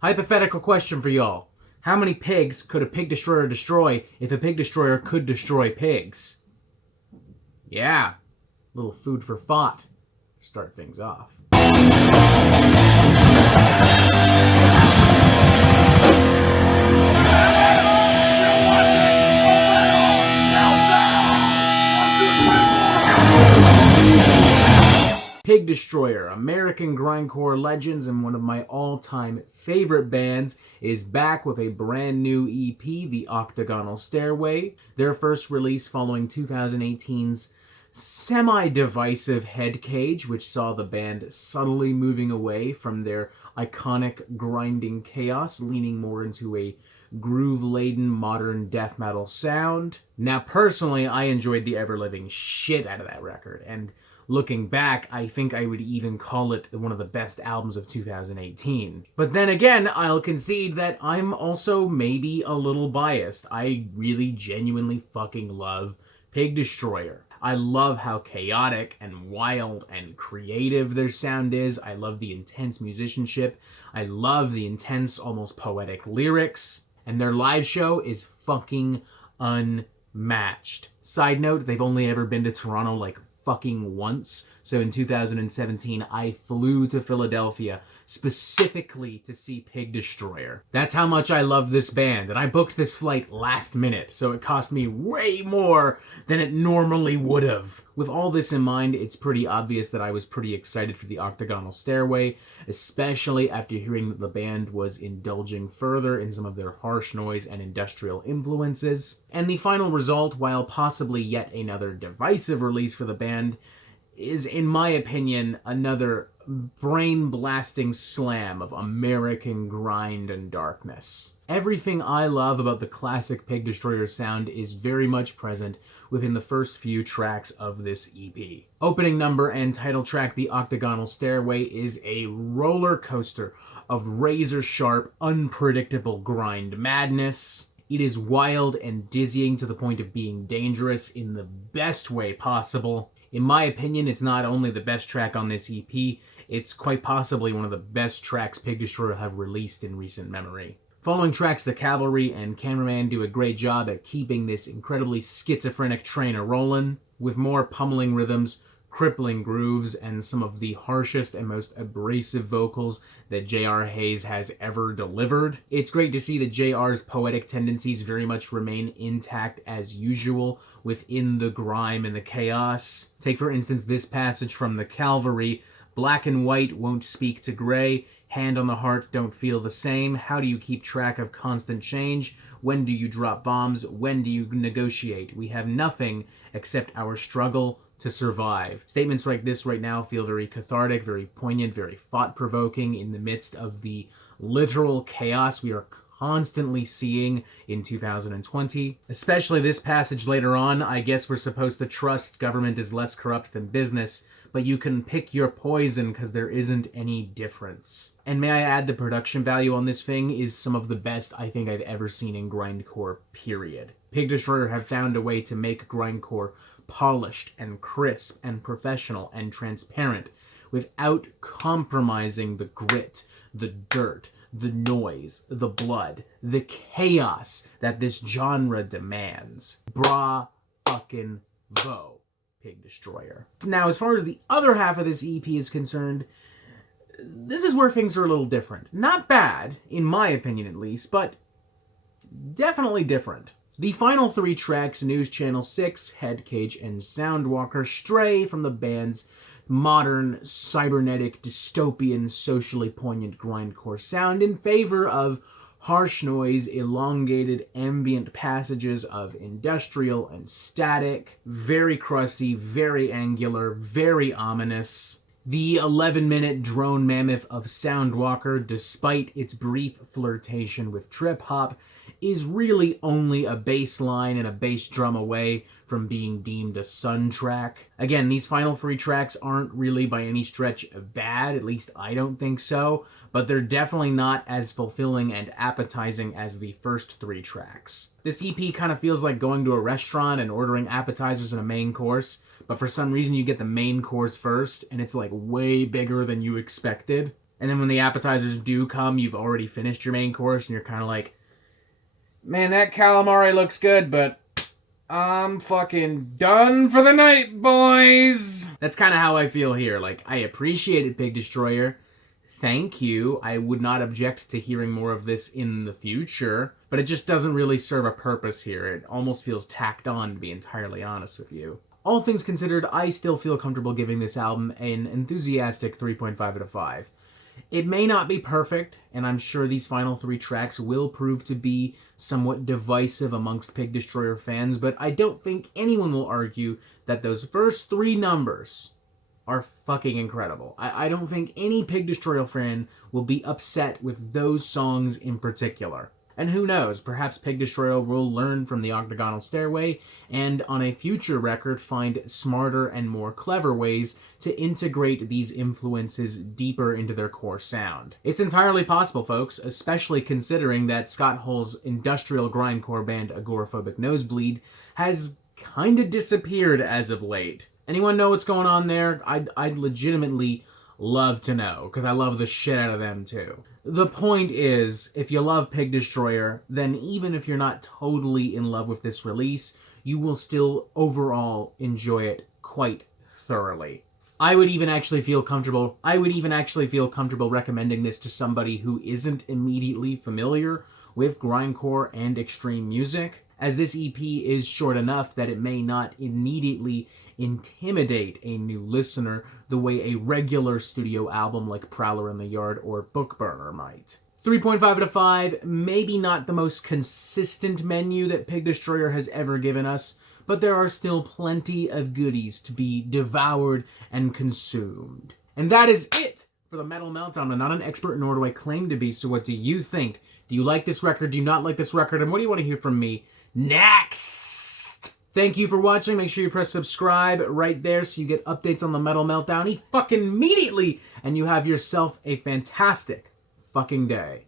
Hypothetical question for y'all. How many pigs could a pig destroyer destroy if a pig destroyer could destroy pigs? Yeah, little food for thought to start things off. Pig Destroyer, American Grindcore legends and one of my all-time favorite bands, is back with a brand new EP, the Octagonal Stairway, their first release following 2018's semi-divisive Head Cage, which saw the band subtly moving away from their iconic grinding chaos, leaning more into a groove-laden modern death metal sound. Now, personally, I enjoyed the ever-living shit out of that record, and looking back, I think I would even call it one of the best albums of 2018. But then again, I'll concede that I'm also maybe a little biased. I really genuinely fucking love Pig Destroyer. I love how chaotic and wild and creative their sound is. I love the intense musicianship. I love the intense, almost poetic lyrics. And their live show is fucking unmatched. Side note, they've only ever been to Toronto like fucking once. So in 2017, I flew to Philadelphia specifically to see Pig Destroyer. That's how much I love this band, and I booked this flight last minute, so it cost me way more than it normally would have. With all this in mind, it's pretty obvious that I was pretty excited for the Octagonal Stairway, especially after hearing that the band was indulging further in some of their harsh noise and industrial influences. And the final result, while possibly yet another divisive release for the band, is, in my opinion, another brain-blasting slam of American grind and darkness. Everything I love about the classic Pig Destroyer sound is very much present within the first few tracks of this EP. Opening number and title track, The Octagonal Stairway, is a roller coaster of razor-sharp, unpredictable grind madness. It is wild and dizzying to the point of being dangerous in the best way possible. In my opinion, it's not only the best track on this EP, it's quite possibly one of the best tracks Pig Destroyer have released in recent memory. Following tracks, the cavalry and cameraman do a great job at keeping this incredibly schizophrenic train a-rollin', with more pummeling rhythms, crippling grooves, and some of the harshest and most abrasive vocals that J.R. Hayes has ever delivered. It's great to see that J.R.'s poetic tendencies very much remain intact as usual within the grime and the chaos. Take, for instance, this passage from the Calvary: "Black and white won't speak to gray, hand on the heart don't feel the same. How do you keep track of constant change? When do you drop bombs? When do you negotiate? We have nothing except our struggle to survive." Statements like this right now feel very cathartic, very poignant, very thought-provoking in the midst of the literal chaos we are constantly seeing in 2020. Especially this passage later on. "I guess we're supposed to trust government is less corrupt than business, but you can pick your poison because there isn't any difference." And may I add, the production value on this thing is some of the best I think I've ever seen in Grindcore, period. Pig Destroyer have found a way to make Grindcore polished and crisp and professional and transparent without compromising the grit, the dirt, the noise, the blood, the chaos that this genre demands. Bra fucking vo, Pig Destroyer. Now, as far as the other half of this EP is concerned, this is where things are a little different. Not bad, in my opinion at least, but definitely different. The final three tracks, News Channel 6, Head Cage, and Soundwalker, stray from the band's modern, cybernetic, dystopian, socially poignant grindcore sound in favor of harsh noise, elongated ambient passages of industrial and static, very crusty, very angular, very ominous. The 11-minute drone mammoth of Soundwalker, despite its brief flirtation with trip-hop, is really only a bass line and a bass drum away from being deemed a sun track. Again, these final three tracks aren't really by any stretch bad, at least I don't think so, but they're definitely not as fulfilling and appetizing as the first three tracks. This EP kind of feels like going to a restaurant and ordering appetizers and a main course, but for some reason you get the main course first, and it's like way bigger than you expected. And then when the appetizers do come, you've already finished your main course, and you're kind of like, man, that calamari looks good, but I'm fucking done for the night, boys! That's kind of how I feel here. Like, I appreciate it, Pig Destroyer. Thank you. I would not object to hearing more of this in the future, but it just doesn't really serve a purpose here. It almost feels tacked on, to be entirely honest with you. All things considered, I still feel comfortable giving this album an enthusiastic 3.5 out of 5. It may not be perfect, and I'm sure these final 3 tracks will prove to be somewhat divisive amongst Pig Destroyer fans, but I don't think anyone will argue that those first 3 numbers are fucking incredible. I don't think any Pig Destroyer fan will be upset with those songs in particular. And who knows, perhaps Pig Destroyer will learn from the Octagonal Stairway and on a future record find smarter and more clever ways to integrate these influences deeper into their core sound. It's entirely possible, folks, especially considering that Scott Hull's industrial grindcore band Agoraphobic Nosebleed has kinda disappeared as of late. Anyone know what's going on there? I'd legitimately love to know, because I love the shit out of them too. The point is, if you love Pig Destroyer, then even if you're not totally in love with this release, you will still overall enjoy it quite thoroughly. I would even actually feel comfortable recommending this to somebody who isn't immediately familiar with grindcore and extreme music, as this EP is short enough that it may not immediately intimidate a new listener the way a regular studio album like Prowler in the Yard or Bookburner might. 3.5 out of 5, maybe not the most consistent menu that Pig Destroyer has ever given us, but there are still plenty of goodies to be devoured and consumed. And that is it for the Metal Meltdown. I'm not an expert, nor do I claim to be, so what do you think? Do you like this record? Do you not like this record? And what do you want to hear from me next? Thank you for watching. Make sure you press subscribe right there so you get updates on the Metal Meltdown fucking immediately, and you have yourself a fantastic fucking day.